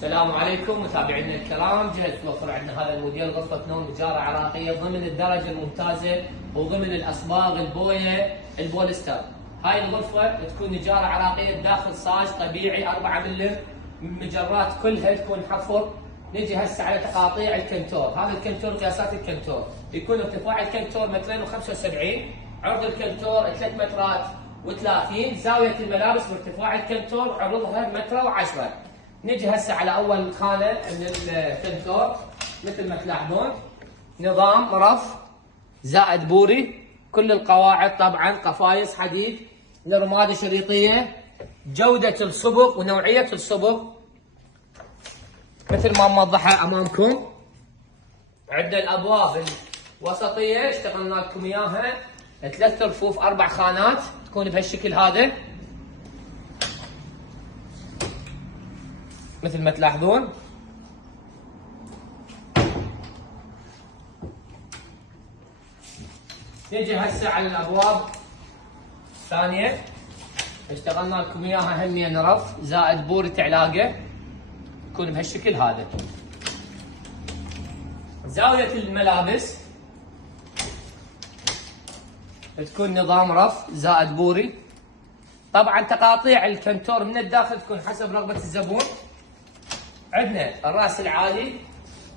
السلام عليكم متابعينا الكرام. جهة توفر عندنا هذا الموديل غرفة نوم بجارة عراقية ضمن الدرجة الممتازة وضمن الأصباغ البوية البوليستر. هاي الغرفة تكون نجارة عراقية داخل صاج طبيعي 4 ملم، المجرات كلها تكون حفر. نجي هسه على تقاطيع الكنتور. هذا الكنتور قياسات الكنتور يكون ارتفاع الكنتور 2.75 متر، عرض الكنتور 3 مترات و30، زاوية الملابس بارتفاع الكنتور عرضها 1.10 متر. نجي هسه على اول خانه من الكنتور مثل ما تلاحظون، نظام رف زائد بوري، كل القواعد طبعا قفايص حديد، نرماده شريطيه، جوده الصبغ ونوعيه الصبغ مثل ما موضحه امامكم. عندنا الابواب الوسطيه اشتغلنا لكم اياها 3 رفوف 4 خانات، تكون بهالشكل هذا مثل ما تلاحظون. نجي هسه على الابواب الثانيه اشتغلنا لكم اياها همين رف زائد بورة علاقه، تكون بهالشكل هذا. زاويه الملابس تكون نظام رف زائد بوري. طبعا تقاطيع الكنتور من الداخل تكون حسب رغبه الزبون. عندنا الراس العالي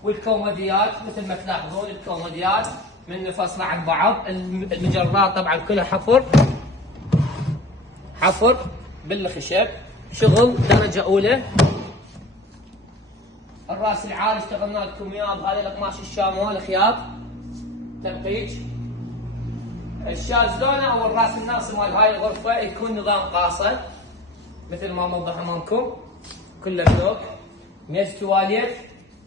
والكوموديات مثل ما تلاحظون، الكوموديات منفصله عن بعض. المجرات طبعا كلها حفر بالخشب، شغل درجه اولى. الراس العالي اشتغلنا لكم اياه بهذا القماش الشامول خياط تنقيج. الشازلونه او الراس الناصي مال هاي الغرفه يكون نظام قاصد مثل ما موضح امامكم، كله بلوك. ميز تواليت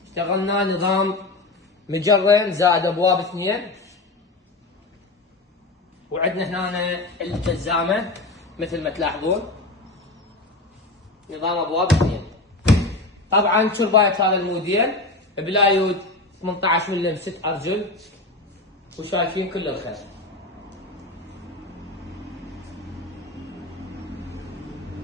اشتغلنا نظام مجرم زائد ابواب 2. وعندنا هنا الجزامه مثل ما تلاحظون، نظام ابواب 2. طبعا شربايه هذا الموديل بلايود 18 ملم 6 ارجل، وشايفين كل الخير.